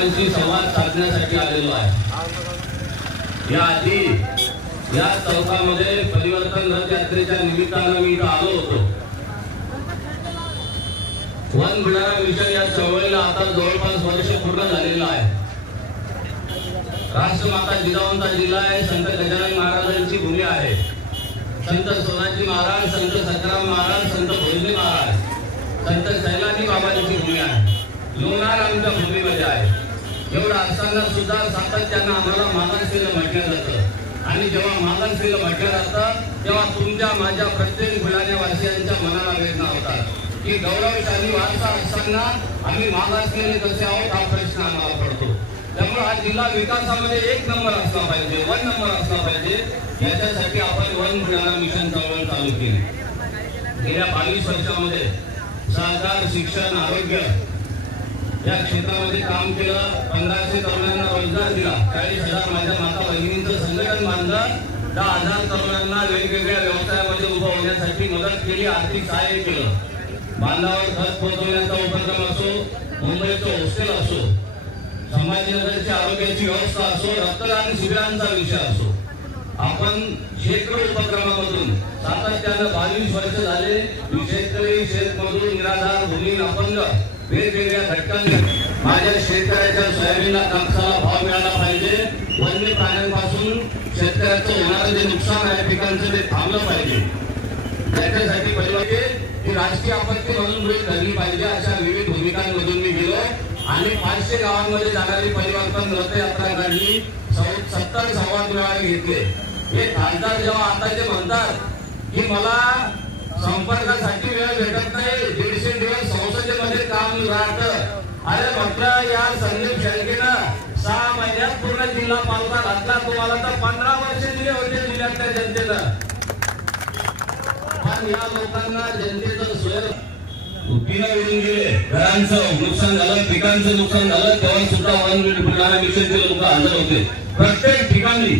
बाबांशी संवाद साधण्यासाठी आलेलो आहे। याआधी या चौकामध्ये परिवर्तन रथ यात्रेच्या निमित्तानं मी इथं आलो होतो। वन बुलढाणा मिशन या चळवळीला आता जवळपास वर्ष पूर्ण झालेलं आहे। राष्ट्रमाता जिजाऊंचा जिल्हा आहे, संत गजानन महाराजांची भूमी आहे। संत सोनाजी महाराज, संत सखाराम महाराज, संत भोजनी महाराज, संत सैलानी बाबांची भूमी आहे। लोणार आमच्या भूमीमध्ये आहे। एवढं असताना सुद्धा सातत्यानं आम्हाला मागासलेलं म्हटलं जातं आणि जेव्हा मागासलेलं म्हटलं जातं तेव्हा तुमच्या माझ्या प्रत्येक बुलढाण्यावासियांच्या मनाला वेदना होतात की गौरवशाली वारसा असताना आम्ही मागासलेले कसे आहोत हा प्रश्न आम्हाला पडतो। त्यामुळे हा जिल्हा विकासामध्ये एक नंबर असला पाहिजे, 1 नंबर असला पाहिजे, याच्यासाठी आपण वन बुलढाणा मिशन चळवळ चालू केली। गेल्या 22 वर्षामध्ये सहकार, शिक्षण, आरोग्य या क्षेत्रामध्ये काम केलं। 1500 तरुणांना रोजगार दिला, 40,000 माझ्या माता भगिनींचं संघटन बांधलं, 10,000 तरुणांना वेगवेगळ्या व्यवसायामध्ये उभं होण्यासाठी मदत केली, आर्थिक सहाय्य केलं। बांधावर खत पोहोचवण्याचा उपक्रम असो, मुंबईचं हॉस्टेल असो, संभाजीनगरची आरोग्याची व्यवस्था असो, रक्तदान शिबिरांचा विषय असो, आपण शेकडो उपक्रमामधून सातत्यानं 22 वर्ष झाले शेतकरी, शेतमजूर, निराधार, भूमिहीन, अपंग वेगवेगळ्या घटकांना माझ्या शेतकऱ्याच्या सोयाबीनला कापसाला भाव मिळाला पाहिजे, वन्य प्राण्यांपासून शेतकऱ्याचं होणारं जे नुकसान आहे पिकांचं ते थांबलं पाहिजे। त्याच्यासाठी पहिलं की राष्ट्रीय आपत्ती म्हणून गृहीत धरली पाहिजे अशा विविध भूमिकांमधून मी गेलो आणि 500 गावांमध्ये जाणारी परिवर्तन रथयात्रा काढली, 70 संवाद मेळावे घेतले। हे खासदार जेव्हा आता जे म्हणतात की मला संपर्कासाठी वेळ भेटत नाही, 150 दिवस संसदेमध्ये काम राहतं, अरे म्हटलं या संदीप शेळकेनं 6 महिन्यात पूर्ण जिल्हा पालथा घातला, तुम्हाला तर 15 वर्ष दिले होते जिल्ह्यातल्या जनतेनं। पण या लोकांना जनतेचं सोय उठीनं विरून गेले, घरांचं नुकसान झालं, पिकांचं नुकसान झालं, तेव्हा सुद्धा वन बुलढाणा मिशनचे लोक हजर होते प्रत्येक ठिकाणी।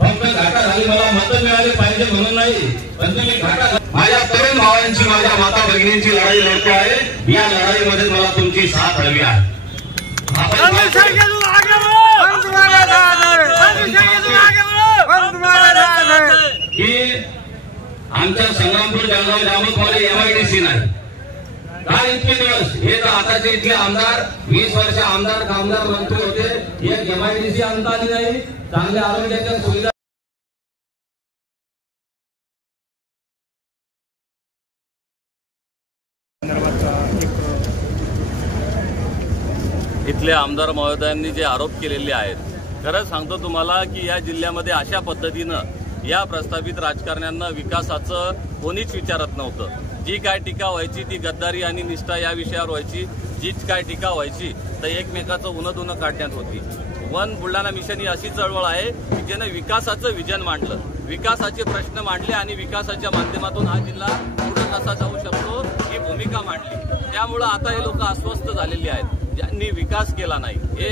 फक्त घाटा झाली, मला मतं मिळाले पाहिजे म्हणून नाही, पण तुम्ही घाटा माझ्या तरुण भावांची, माझ्या माता भगिनींची लढाई लढतो आहे, या लढाईमध्ये मला तुमची साथ हवी आहे। की आमच्या संग्रामपूर जळगाव जामोदमध्ये MIDC नाही, काय इतके दिवस हे तर आताचे इथले आमदार 20 वर्ष आमदार कामदार मंत्री होते, एक MIDC आणता आली नाही, चांगल्या आरोग्याच्या सुविधा इथल्या आमदार महोदयांनी जे आरोप केलेले आहेत, खरंच सांगतो तुम्हाला की या जिल्ह्यामध्ये अशा पद्धतीनं या प्रस्थापित राजकारण्यांना विकासाचं कोणीच विचारत नव्हतं। जी काय टीका व्हायची ती गद्दारी आणि निष्ठा या विषयावर व्हायची, जीच काय टीका व्हायची तर एकमेकाचं उन्हं काढण्यात होती। वन बुलढाणा मिशन ही अशी चळवळ आहे की ज्याने विकासाचं विजन मांडलं, विकासाचे प्रश्न मांडले आणि विकासाच्या माध्यमातून हा जिल्हा पुढे कसा जाऊ शकतो ही भूमिका मांडली। त्यामुळे आता हे लोक अस्वस्थ झालेली आहेत ज्यांनी विकास केला नाही। हे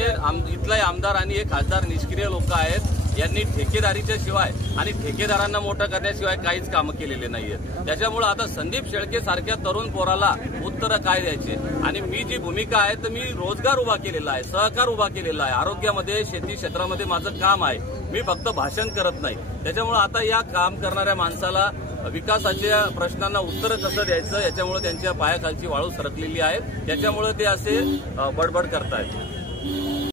इथले आमदार आणि हे खासदार निष्क्रिय लोक आहेत, यांनी ठेकेदारीच्या शिवाय आणि ठेकेदारांना मोठं करण्याशिवाय काहीच कामं केलेले नाहीयेत। त्याच्यामुळे आता संदीप शेळके सारख्या तरुण पोराला उत्तरं काय द्यायचे, आणि मी जी भूमिका आहे तर मी रोजगार उभा केलेला आहे, सहकार उभा केलेला आहे, आरोग्यामध्ये शेती क्षेत्रामध्ये माझं काम आहे, मी फक्त भाषण करत नाही। त्याच्यामुळे आता या काम करणाऱ्या माणसाला विकासाच्या प्रश्नांना उत्तर कसं द्यायचं याच्यामुळे त्यांच्या पायाखालची वाळू सरकलेली आहे, त्याच्यामुळे ते असे बडबड करतायत।